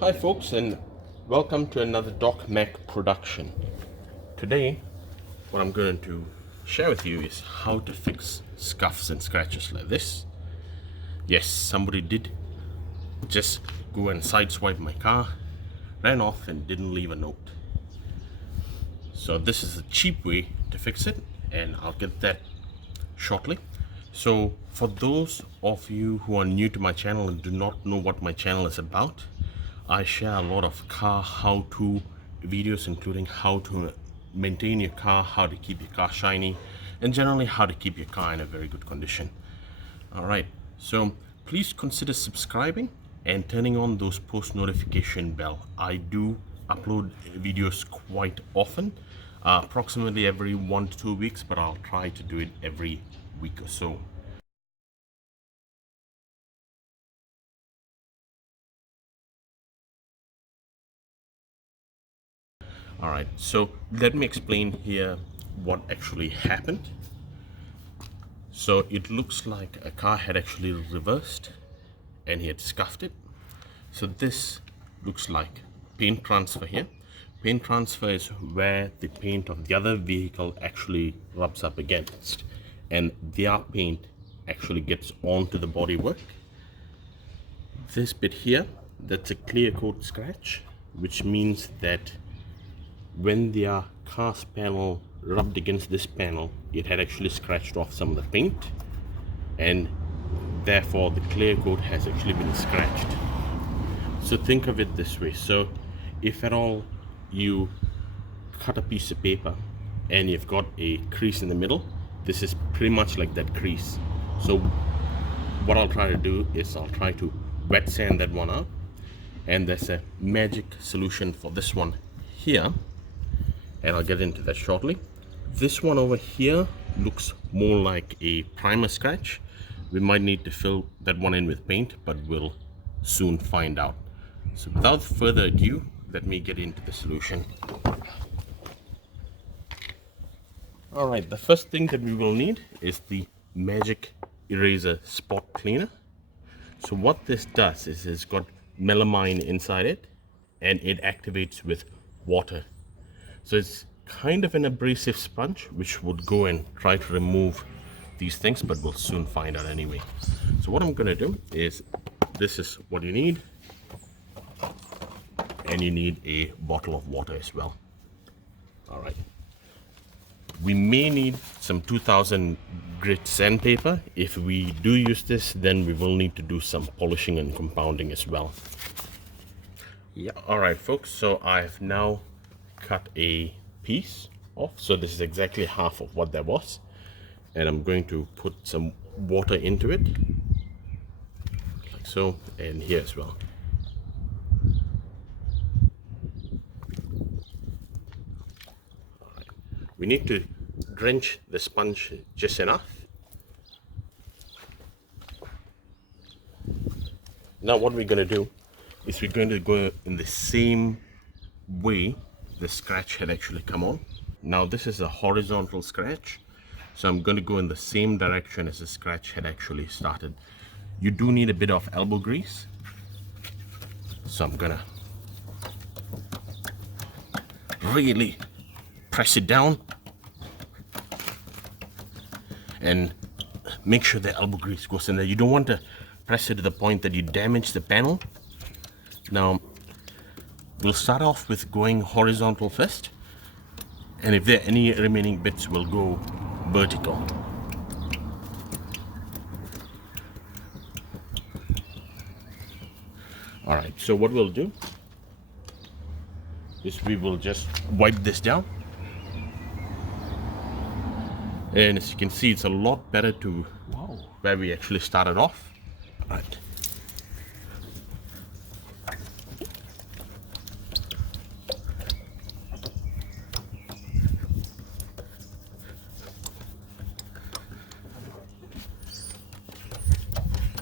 Hi folks, and welcome to another DocMack production. Today what I'm going to share with you is how to fix scuffs and scratches like this. Yes, somebody did just go and sideswipe my car, ran off and didn't leave a note. So this is a cheap way to fix it, and I'll get that shortly. So for those of you who are new to my channel and do not know what my channel is about, I share a lot of car how-to videos, including how to maintain your car, how to keep your car shiny, and generally how to keep your car in a very good condition. Alright, so please consider subscribing and turning on those post notification bell. I do upload videos quite often, approximately every 1 to 2 weeks, but I'll try to do it every week or so. Alright, so let me explain here what actually happened. So it looks like a car had actually reversed and he had scuffed it. So this looks like paint transfer here. Paint transfer is where the paint of the other vehicle actually rubs up against, and their paint actually gets onto the bodywork. This bit here, that's a clear coat scratch, which means that when their car's panel rubbed against this panel, it had actually scratched off some of the paint, and therefore the clear coat has actually been scratched. So think of it this way. So if at all you cut a piece of paper and you've got a crease in the middle, this is pretty much like that crease. So what I'll try to do is I'll try to wet sand that one out, and there's a magic solution for this one here, and I'll get into that shortly. This one over here looks more like a primer scratch. We might need to fill that one in with paint, but we'll soon find out. So without further ado, let me get into the solution. Alright, the first thing that we will need is the Magic Eraser Spot Cleaner. So what this does is it's got melamine inside it, and it activates with water. So it's kind of an abrasive sponge which would go and try to remove these things, but we'll soon find out anyway. So what I'm going to do is, this is what you need, and you need a bottle of water as well. Alright, we may need some 2000 grit sandpaper. If we do use this, then we will need to do some polishing and compounding as well. Yeah, alright folks, so I've now cut a piece off. So this is exactly half of what that was, and I'm going to put some water into it like so, and here as well. Alright. We need to drench the sponge just enough. Now what we're going to do is we're going to go in the same way the scratch had actually come on. Now this is a horizontal scratch, so I'm going to go in the same direction as the scratch had actually started. You do need a bit of elbow grease, so I'm gonna really press it down and make sure the elbow grease goes in there. You don't want to press it to the point that you damage the panel. Now we'll start off with going horizontal first, and if there are any remaining bits, we'll go vertical. Alright, so what we'll do is we will just wipe this down, and as you can see, it's a lot better to where we actually started off. Alright.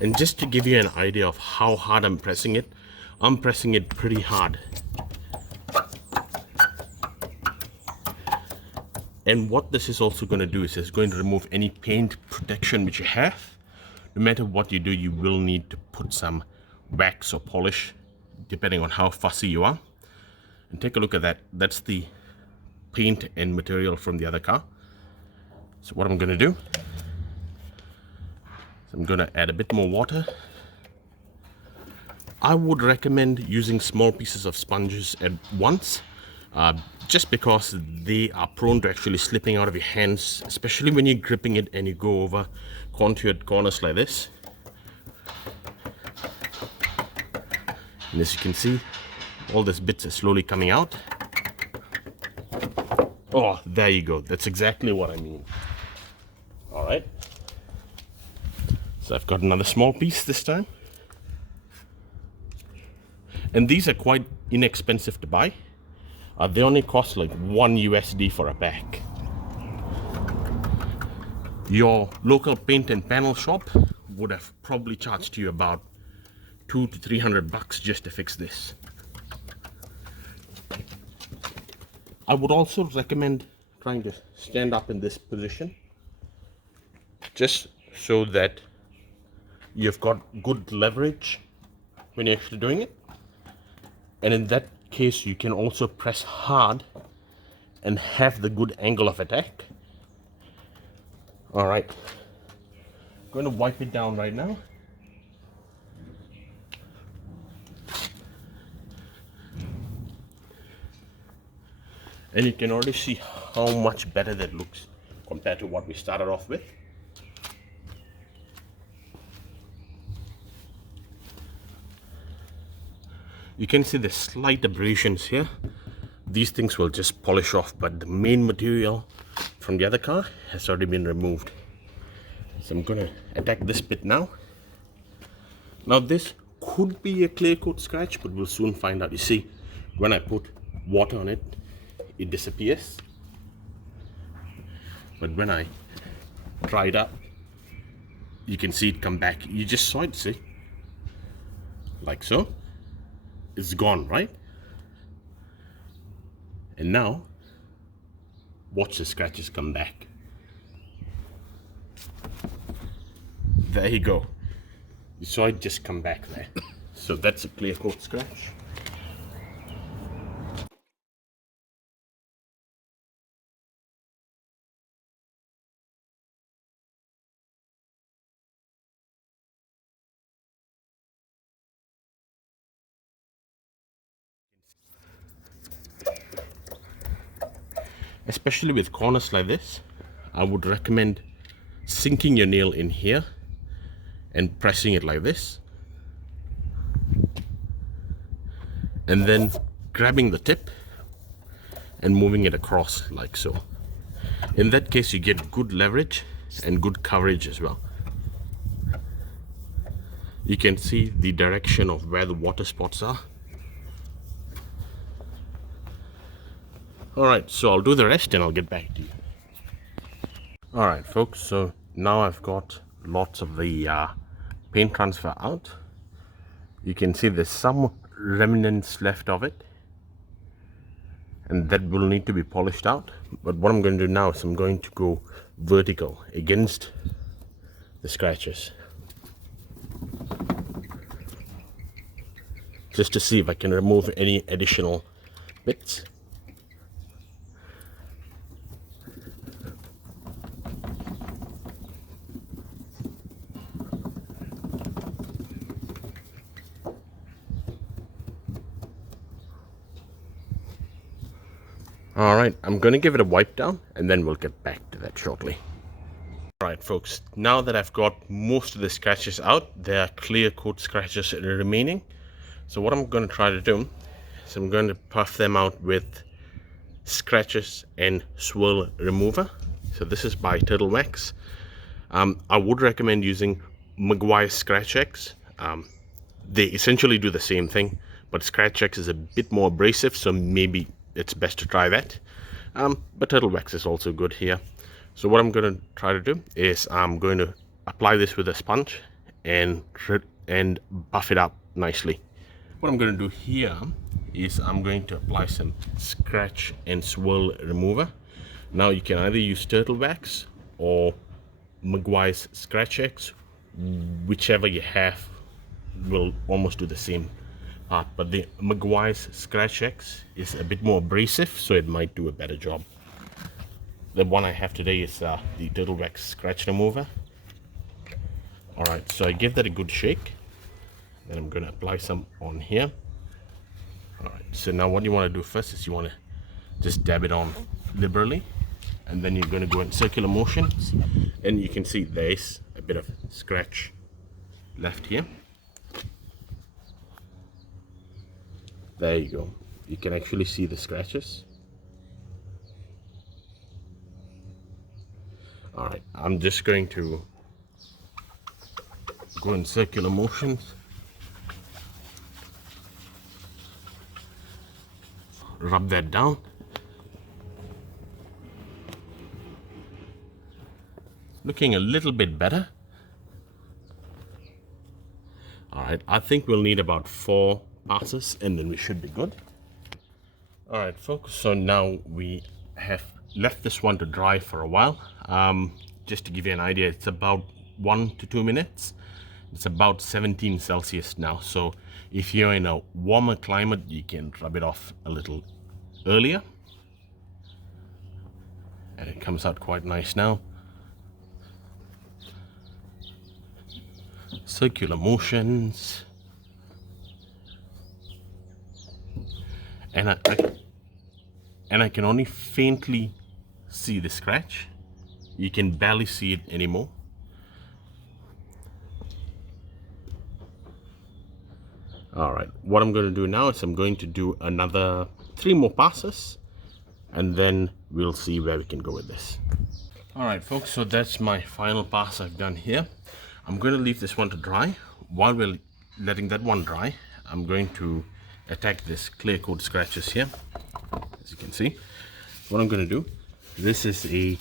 And just to give you an idea of how hard I'm pressing it pretty hard. And what this is also going to do is it's going to remove any paint protection which you have. No matter what you do, you will need to put some wax or polish depending on how fussy you are. And take a look at that. That's the paint and material from the other car. So what I'm going to do is I'm going to add a bit more water. I would recommend using small pieces of sponges at once, just because they are prone to actually slipping out of your hands, especially when you're gripping it and you go over contoured corners like this. And as you can see, all these bits are slowly coming out. Oh, there you go. That's exactly what I mean. All right. So I've got another small piece this time. And these are quite inexpensive to buy. They only cost like $1 for a pack. Your local paint and panel shop would have probably charged you about $200 to $300 just to fix this. I would also recommend trying to stand up in this position, just so that you've got good leverage when you're actually doing it. And in that case, you can also press hard and have the good angle of attack. All right, I'm going to wipe it down right now. And you can already see how much better that looks compared to what we started off with. You can see the slight abrasions here. These things will just polish off, but the main material from the other car has already been removed. So I'm gonna attack this bit now. Now this could be a clear coat scratch, but we'll soon find out. You see, when I put water on it, it disappears. But when I dry it up, you can see it come back. You just saw it, see? Like so. It's gone, right? And now, watch the scratches come back. There you go. You saw it just come back there. So that's a clear coat scratch. Especially with corners like this, I would recommend sinking your nail in here and pressing it like this, and then grabbing the tip and moving it across like so. In that case, you get good leverage and good coverage as well. You can see the direction of where the water spots are. Alright, so I'll do the rest and I'll get back to you. Alright folks, so now I've got lots of the paint transfer out. You can see there's some remnants left of it, and that will need to be polished out. But what I'm going to do now is I'm going to go vertical against the scratches, just to see if I can remove any additional bits. Alright, I'm going to give it a wipe down and then we'll get back to that shortly. Alright folks, now that I've got most of the scratches out, there are clear coat scratches remaining. So what I'm going to try to do is I'm going to puff them out with scratches and swirl remover. So this is by Turtle Wax. I would recommend using Meguiar's Scratch X. They essentially do the same thing, but Scratch X is a bit more abrasive, so maybe it's best to try that. But Turtle Wax is also good here. So what I'm going to try to do is I'm going to apply this with a sponge and buff it up nicely. What I'm going to do here is I'm going to apply some scratch and swirl remover. Now you can either use Turtle Wax or Meguiar's Scratch X, whichever you have will almost do the same part, but the Maguire's Scratch X is a bit more abrasive, so it might do a better job. The one I have today is the Turtle Wax Scratch Remover. Alright, so I give that a good shake. Then I'm going to apply some on here. Alright, so now what you want to do first is you want to just dab it on liberally. And then you're going to go in circular motions. And you can see there's a bit of scratch left here. There you go. You can actually see the scratches. Alright, I'm just going to go in circular motions. Rub that down. Looking a little bit better. Alright, I think we'll need about 4 passes and then we should be good. Alright folks, so now we have left this one to dry for a while. Just to give you an idea, it's about 1 to 2 minutes. It's about 17 Celsius now, so if you're in a warmer climate you can rub it off a little earlier, and it comes out quite nice now. Circular motions, and I can only faintly see the scratch. You can barely see it anymore. Alright, what I'm going to do now is I'm going to do another 3 more passes, and then we'll see where we can go with this. Alright folks, so that's my final pass I've done here. I'm going to leave this one to dry. While we're letting that one dry, I'm going to attack this clear coat scratches here. As you can see, what I'm going to do, this is a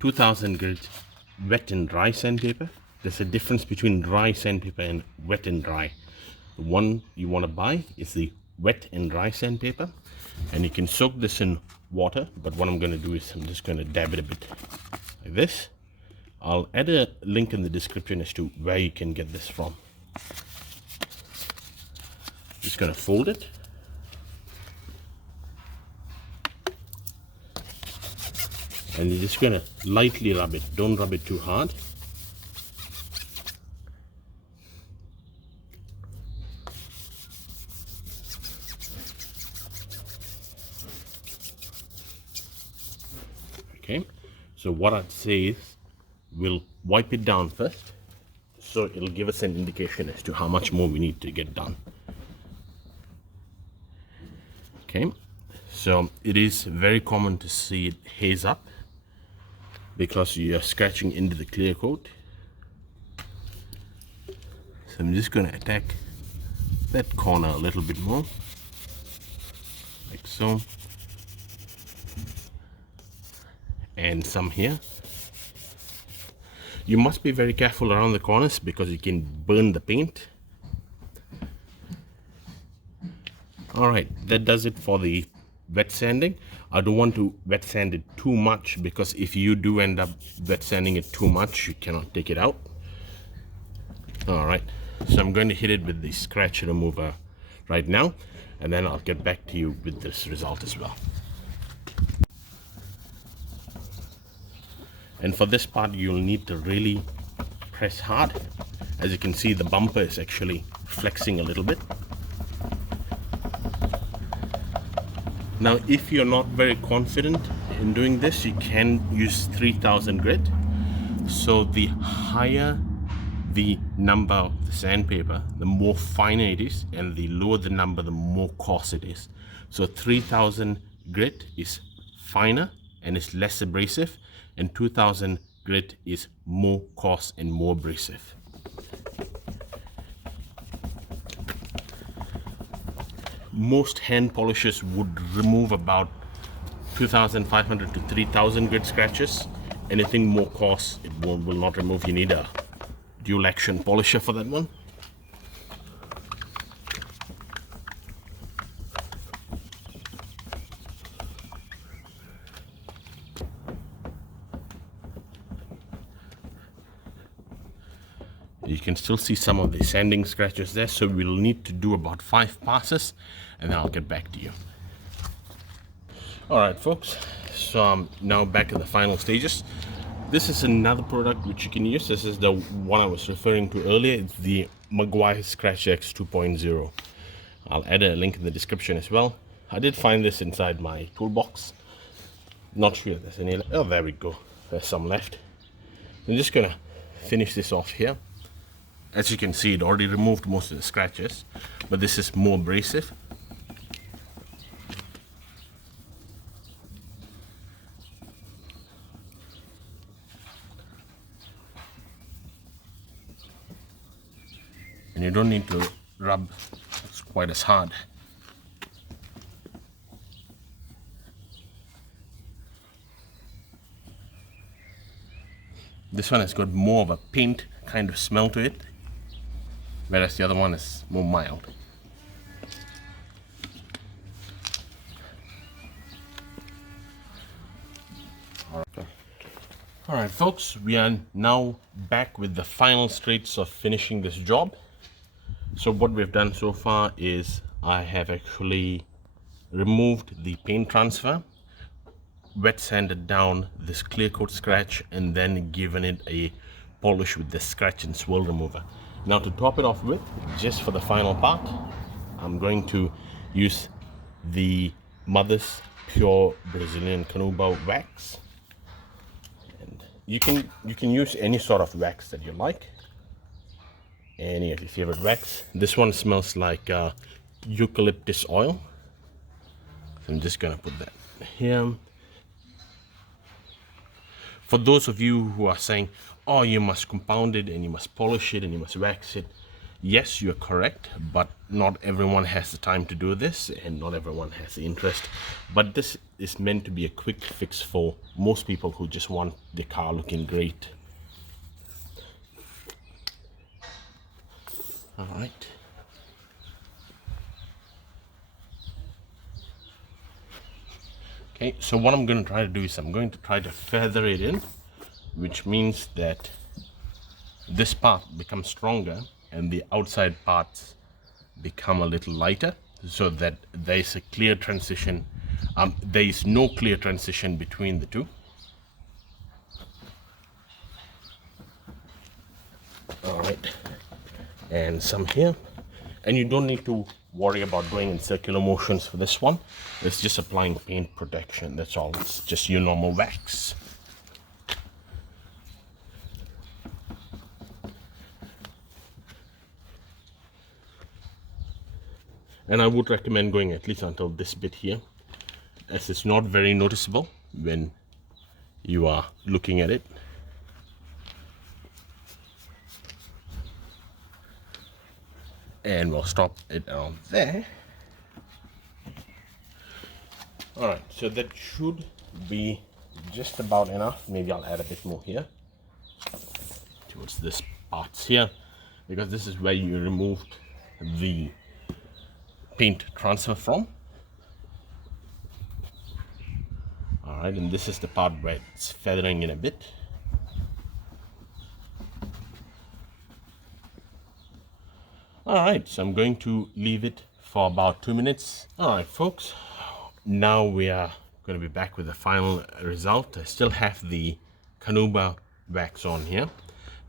2000 grit wet and dry sandpaper. There's a difference between dry sandpaper and wet and dry. The one you want to buy is the wet and dry sandpaper, and you can soak this in water, but what I'm going to do is I'm just going to dab it a bit like this. I'll add a link in the description as to where you can get this from. Just going to fold it. And you're just going to lightly rub it. Don't rub it too hard. Okay, so what I'd say is we'll wipe it down first, so it'll give us an indication as to how much more we need to get done. Okay, so it is very common to see it haze up because you are scratching into the clear coat. So I'm just going to attack that corner a little bit more, like so, and some here. You must be very careful around the corners because you can burn the paint. Alright, that does it for the wet sanding. I don't want to wet sand it too much, because if you do end up wet sanding it too much, you cannot take it out. Alright, so I'm going to hit it with the scratch remover right now, and then I'll get back to you with this result as well. And for this part you'll need to really press hard. As you can see, the bumper is actually flexing a little bit. Now if you're not very confident in doing this, you can use 3000 grit. So the higher the number of the sandpaper, the more finer it is, and the lower the number, the more coarse it is. So 3000 grit is finer and it's less abrasive, and 2000 grit is more coarse and more abrasive. Most hand polishers would remove about 2500 to 3000 grit scratches. Anything more coarse it will not remove. You need a dual action polisher for that one. You can still see some of the sanding scratches there, so we'll need to do about 5 passes and then I'll get back to you. Alright folks, so I'm now back at the final stages. This is another product which you can use. This is the one I was referring to earlier. It's the Maguire Scratch X 2.0. I'll add a link in the description as well. I did find this inside my toolbox. Not sure if there's any. Oh, there we go. There's some left. I'm just gonna finish this off here. As you can see, it already removed most of the scratches, but this is more abrasive. And you don't need to rub quite as hard. This one has got more of a paint kind of smell to it, whereas the other one is more mild. Alright folks, we are now back with the final straights of finishing this job. So what we've done so far is I have actually removed the paint transfer, wet sanded down this clear coat scratch, and then given it a polish with the scratch and swirl remover. Now to top it off with, just for the final part, I'm going to use the Mother's Pure Brazilian Canuba wax. And you can use any sort of wax that you like. Any of your favorite wax. This one smells like eucalyptus oil. So I'm just gonna put that here. For those of you who are saying, oh, you must compound it and you must polish it and you must wax it, yes, you're correct, but not everyone has the time to do this and not everyone has the interest. But this is meant to be a quick fix for most people who just want the car looking great. All right. Okay, so what I'm going to try to do is I'm going to try to feather it in, which means that this part becomes stronger and the outside parts become a little lighter, so that there is a clear transition. There is no clear transition between the two. All right. And some here, and you don't need to worry about going in circular motions for this one. It's just applying paint protection, that's all. It's just your normal wax. And I would recommend going at least until this bit here, as it's not very noticeable when you are looking at it. And we'll stop it around there. Alright, so that should be just about enough. Maybe I'll add a bit more here towards this parts here, because this is where you removed the paint transfer from. Alright, and this is the part where it's feathering in a bit. Alright, so I'm going to leave it for about 2 minutes. Alright folks, now we are going to be back with the final result. I still have the Canuba wax on here.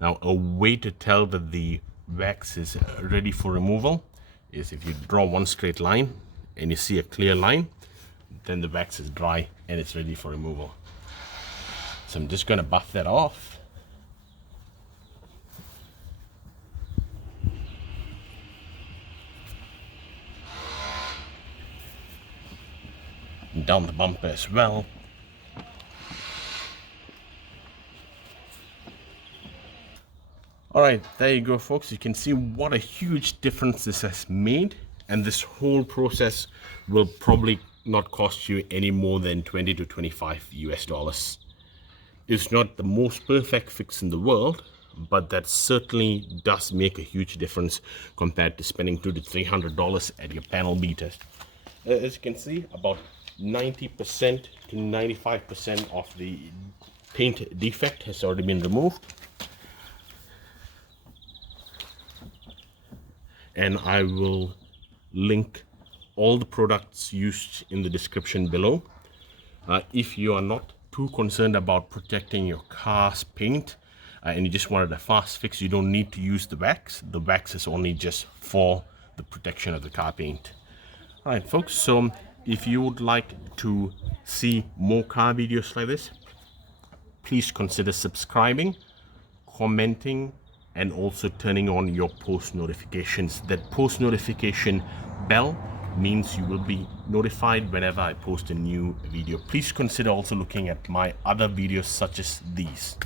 Now a way to tell that the wax is ready for removal is if you draw one straight line and you see a clear line, then the wax is dry and it's ready for removal. So I'm just going to buff that off. Down the bumper as well. Alright, there you go folks. You can see what a huge difference this has made, and this whole process will probably not cost you any more than 20 to 25 US dollars. It's not the most perfect fix in the world, but that certainly does make a huge difference compared to spending $200 to $300 at your panel beaters. As you can see, about 90% to 95% of the paint defect has already been removed. and I will link all the products used in the description below. If you are not too concerned about protecting your car's paint and you just wanted a fast fix, you don't need to use the wax. The wax is only just for the protection of the car paint. All right, folks, so if you would like to see more car videos like this, please consider subscribing, commenting, and also turning on your post notifications. That post notification bell means you will be notified whenever I post a new video. Please consider also looking at my other videos such as these.